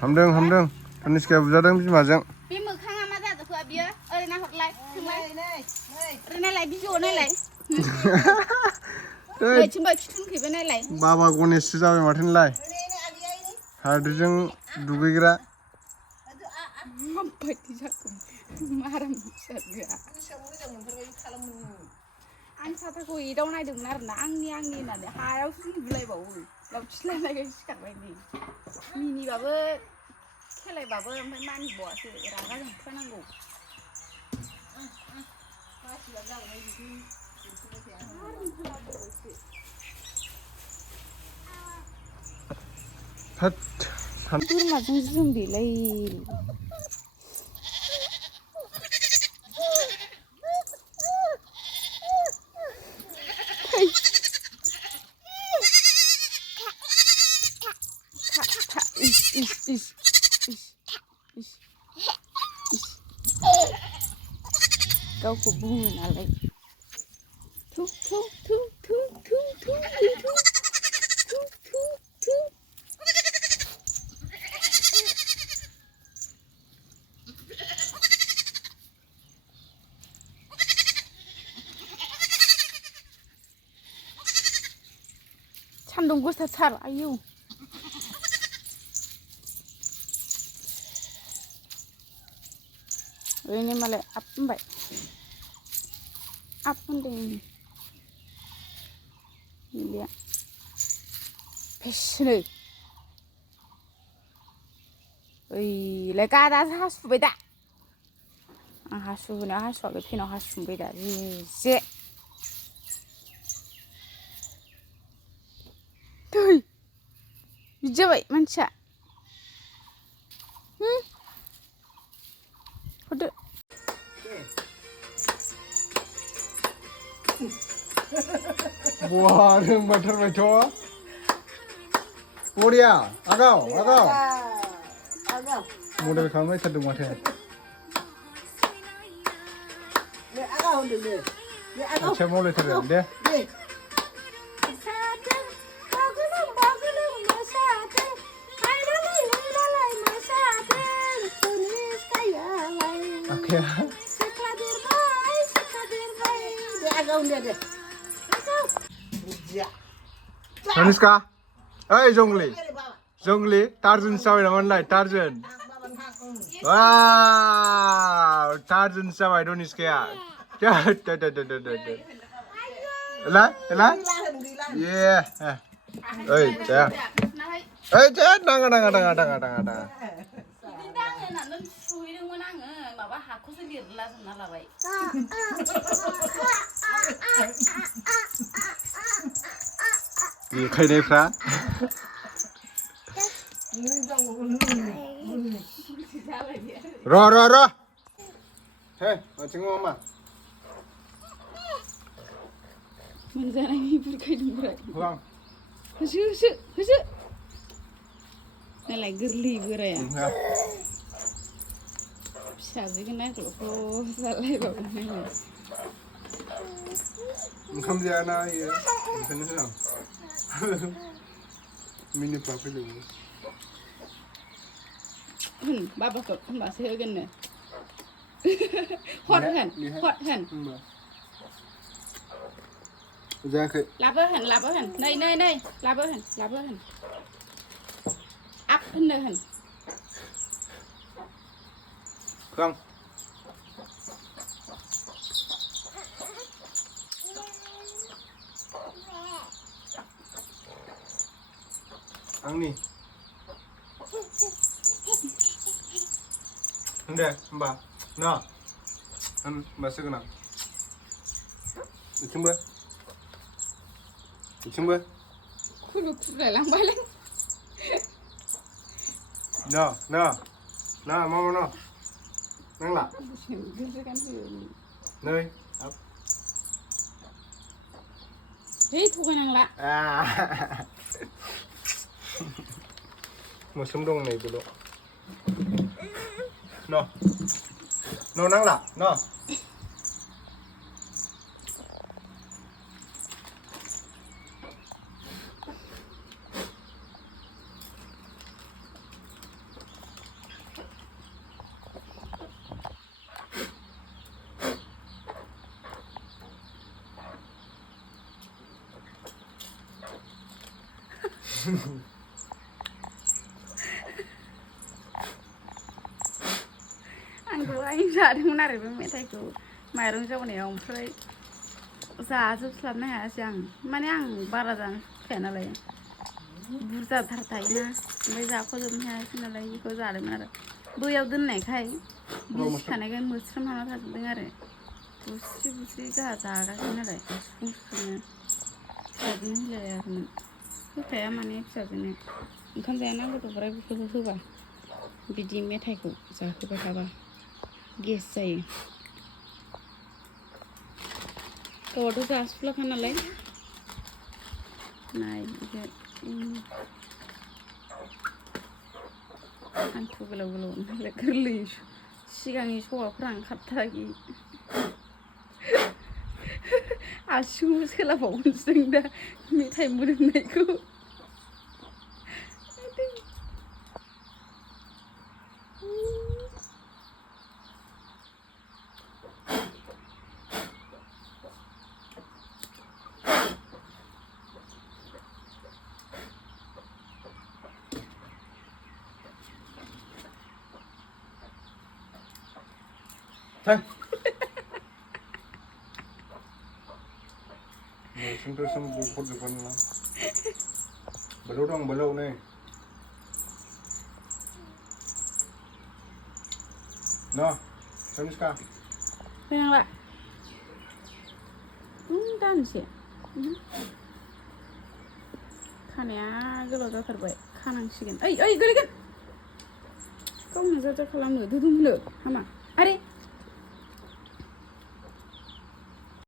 हामदों धनिस्काया बुजादों बिमाजों बे मोखाङा मा जाजोबखो बियो ओरै नाहरलाय थांलाय ओरै नायलाय बिजौ नायलाय नैथिंबो खिथुउनखैबो नायलाय बाबा गनेशसो जाबाय माथो नोंलाय हाद्रिजों दुगैग्रा माबायदि जाखो माराम फिसाजोआ आं साथाखौ एदाव नायदोंमोन आरोना आंनि होननानै हायावसो उन्दुलायबावो लावथिलायलाय सिखारबाय नै मिनिबाबो खेलायबाबो ओमफ्राय मानिबावासो रागा जोंखानांगौ बोरमाजों जों बेलाय गावखौ बुङो नालाय थु थु थु थु थु थु थु थु थु थु सान्दुं गोसाथार आयौ ओरैनो मालाय आप होनबाय आप होनदों गैलिया फेसनो ओइलाय गादासो हासुबाय दा आं हासुनाया हासुवाखै फेनाव हासुबाय दा जे दै बिदि जाबाय मानसिया हरदो बहा रोंबाथारबायथ' बरिया आगाव मडेल खालामलायथारदों माथो आथिया मावलायथारदों दे धनिस्का ओइ जंगली टार्जुन जाबाय नामानलाय टार्जुन वाव टार्जुन जाबाय धनिस्काया एला ये ओइ जाया नाङा सुहैदोंमोन आङो माबा हाखौसो लिरला जोबना लाबाय देखायनायफ्रा र हे आथिं मामा मोनजानायनि बुरखायदोंब्रा होसो नालाय गोरलै बोराया फिसाजोखौ नायख्ल' जालायबाबो नायलाय ओंखाम जायाना इयो ओंखायनो होआं मिनिफ्रा फैदोंमोन बाबाखौ होनबासो होगोननो हट होन जायाखै लाबो होन नै लाबो होन आप होननो होन खां आंनि दे होमबा ना होनबासो गोनां इथिंबो खुरलायलांबायलाय ना मामा ना नांला नै है थगायनांला मोस्रोम दं नै बोद' न' नांला न' आं दहाय जादोंमोन आरो बे मेथाइखौ माइरं जावनायाव ओमफ्राय जाजोबस्लाबनो हायासै आं माने आं बारा जानो सुखुखाया नालाय बुरजाथार थायोना ओमफ्राय जाख'जोबनो हायासै नालाय बेखौ जादोंमोन आरो बैयाव दोननायखाय बिसि थानायखाय मोस्रोम हाबना थाजोबदों आरो बुस्रि बुस्रि जोंहा जागासिनो नालाय गुसुं गुसुंनो फिसाजोनो होलायाखैमोन होखाया माने फिसाजोनो ओंखाम जायाना गथ'फोरा बेफोरखौ होबा बिदि मेथाइखौ जाहोबाय थाबा गेस जायो गावहाथ' जासुलाखा नालाय नाय हान्थु गोलाव गोलाव नालाय गोरलै सिगांनि सौवाफ्रा ओंखारथाराखै आसिखौबो सोलाबावनोसै दा मेथाइ मोदोमनायखौ Sung bukod depan lang. Balaw dong, balaw na eh. No, Dhaniskaya. Pengen lah. Dansi. खानाया गोलाव जाथारबाय खानांसिगोन ओइ गोलैगोन गावनो जाजा खालामो दुदुमनो हामा